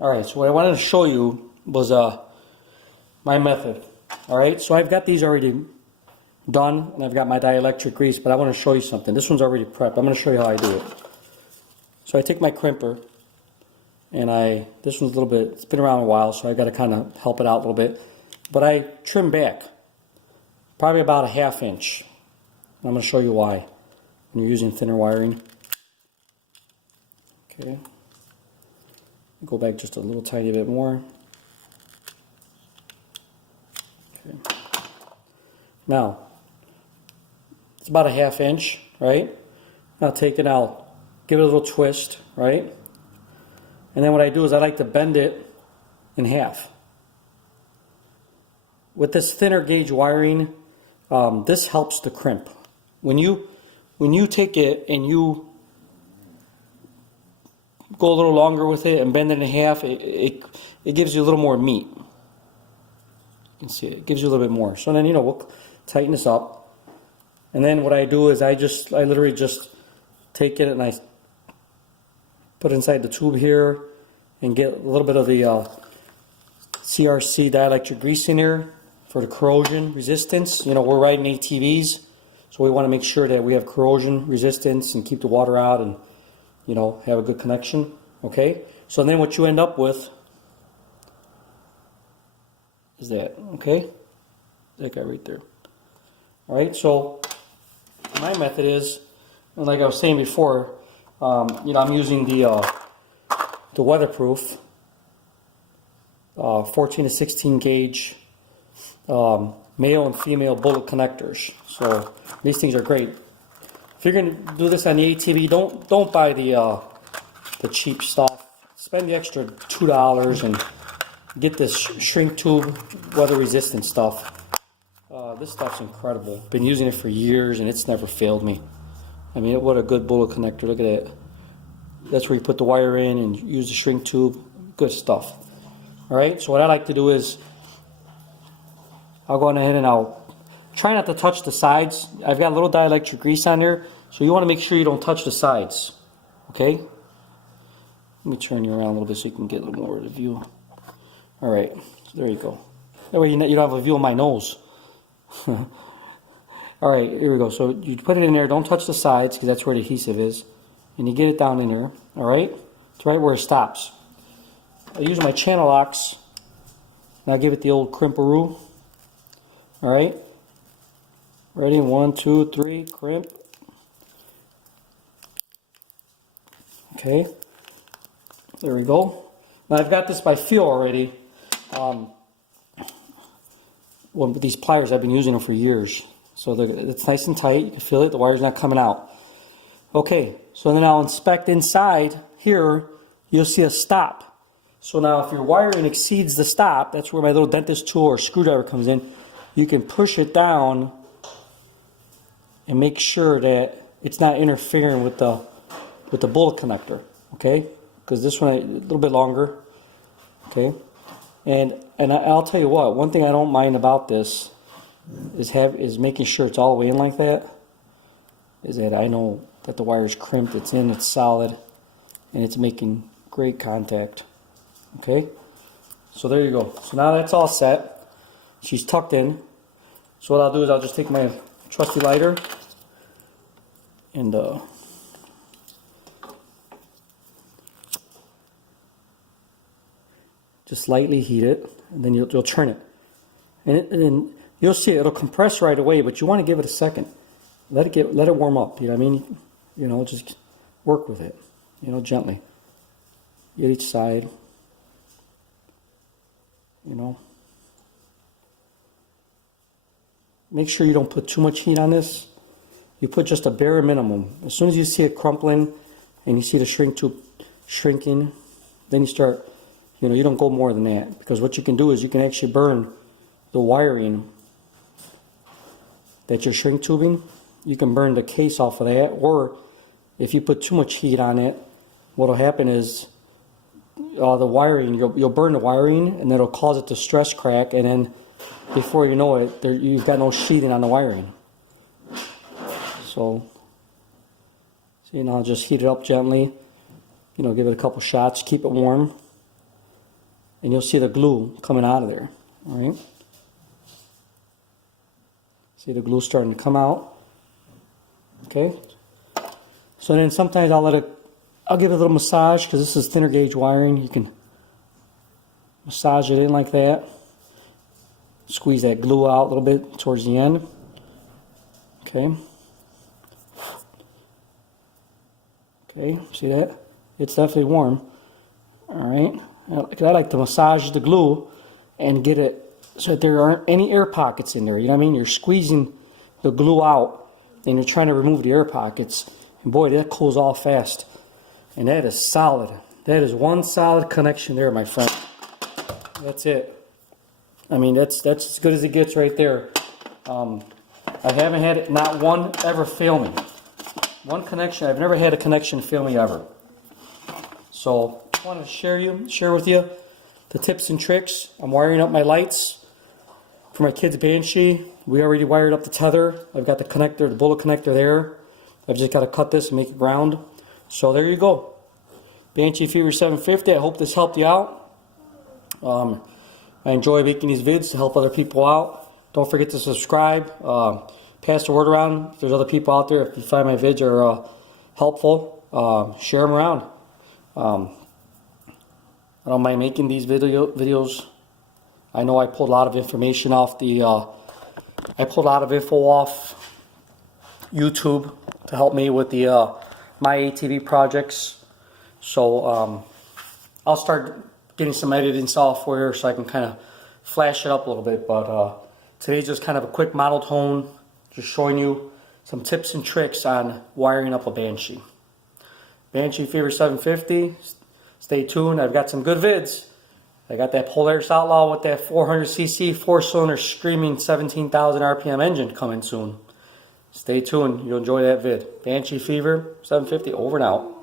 Alright, so what I wanted to show you was my method. Alright, so I've got these already done, and I've got my dielectric grease, but I want to show you something. This one's already prepped. I'm going to show you how I do it. So I take my crimper, and this one's a little bit, it's been around a while, so I got to kind of help it out a little bit. But I trim back, probably about a 1/2 inch. I'm going to show you why when you're using thinner wiring. Okay. Go back just a little tiny bit more. Okay. Now, it's about a 1/2 inch, right? Now take it out, give it a little twist, right? And then what I do is I like to bend it in half. With this thinner gauge wiring, this helps to crimp. When you take it and you go a little longer with it and bend it in half, it gives you a little more meat. You can see it gives you a little bit more. So then we'll tighten this up, and then what I do is I literally just take it and I put it inside the tube here and get a little bit of the CRC dielectric grease in here for the corrosion resistance. We're riding ATVs, so we want to make sure that we have corrosion resistance and keep the water out and have a good connection. Okay, so then what you end up with is that. Okay, that guy right there. All right, so my method is, like I was saying before, I'm using the weatherproof 14 to 16 gauge male and female bullet connectors. So these things are great. If you're going to do this on the ATV, don't buy the cheap stuff. Spend the extra $2 and get this shrink tube weather resistant stuff. This stuff's incredible. Been using it for years and it's never failed me. I mean, what a good bullet connector. Look at that. That's where you put the wire in and use the shrink tube. Good stuff. Alright, so what I like to do is I'll go ahead and I'll try not to touch the sides. I've got a little dielectric grease on there, so you want to make sure you don't touch the sides. Okay? Let me turn you around a little bit so you can get a little more of the view. Alright, so there you go. That way you don't have a view of my nose. Alright, here we go. So you put it in there, don't touch the sides because that's where the adhesive is. And you get it down in there. Alright? It's right where it stops. I use my channel locks and I give it the old crimperoo. Alright? Ready? 1, 2, 3, crimp. Okay. There we go. Now I've got this by feel already. Well, these pliers, I've been using them for years. So it's nice and tight. You can feel it. The wire's not coming out. Okay. So then I'll inspect inside. Here, you'll see a stop. So now if your wiring exceeds the stop, that's where my little dentist tool or screwdriver comes in. You can push it down and make sure that it's not interfering with the bullet connector. Okay? Because this one a little bit longer. Okay? And I'll tell you what, one thing I don't mind about this is making sure it's all the way in like that. Is that I know that the wire is crimped, it's in, it's solid, and it's making great contact. Okay? So there you go. So now that's all set. She's tucked in. So what I'll do is I'll just take my trusty lighter and just lightly heat it, and then you'll turn it. And then you'll see it'll compress right away, but you want to give it a second. Let it warm up. You know what I mean? Just work with it. Gently. Get each side. Make sure you don't put too much heat on this. You put just a bare minimum. As soon as you see it crumpling and you see the shrink tube shrinking, then you start, you don't go more than that. Because what you can do is you can actually burn the wiring that you're shrink tubing. You can burn the case off of that. Or if you put too much heat on it, what will happen is the wiring, you'll burn the wiring and it'll cause it to stress crack, and then before you know it, you've got no sheathing on the wiring. So now just heat it up gently. Give it a couple shots, keep it warm. and you'll see the glue coming out of there. All right. See the glue starting to come out. Okay. So then sometimes I'll give it a little massage because this is thinner gauge wiring. You can massage it in like that. Squeeze that glue out a little bit towards the end. Okay. Okay, see that? It's definitely warm. Alright. I like to massage the glue and get it so that there aren't any air pockets in there. You know what I mean? You're squeezing the glue out and you're trying to remove the air pockets. And boy, that cools off fast. And that is solid. That is one solid connection there, my friend. That's it. I mean, that's as good as it gets right there. I haven't had it, not one ever fail me. One connection, I've never had a connection fail me ever. So, I wanted to share with you the tips and tricks. I'm wiring up my lights for my kid's Banshee. We already wired up the tether. I've got the connector, the bullet connector there. I've just got to cut this and make it ground. So there you go. Banshee Fever 750. I hope this helped you out. I enjoy making these vids to help other people out. Don't forget to subscribe. Pass the word around. If there's other people out there, if you find my vids are helpful, share them around. I don't mind making these videos. I know I pulled a lot of information off I pulled a lot of info off YouTube to help me with the my ATV projects. So I'll start getting some editing software so I can kind of flash it up a little bit. But today's just kind of a quick model tone, just showing you some tips and tricks on wiring up a Banshee. Banshee Fever 750. Stay tuned. I've got some good vids. I got that Polaris Outlaw with that 400cc 4-cylinder screaming 17,000 RPM engine coming soon. Stay tuned. You'll enjoy that vid. Banshee Fever 750 over and out.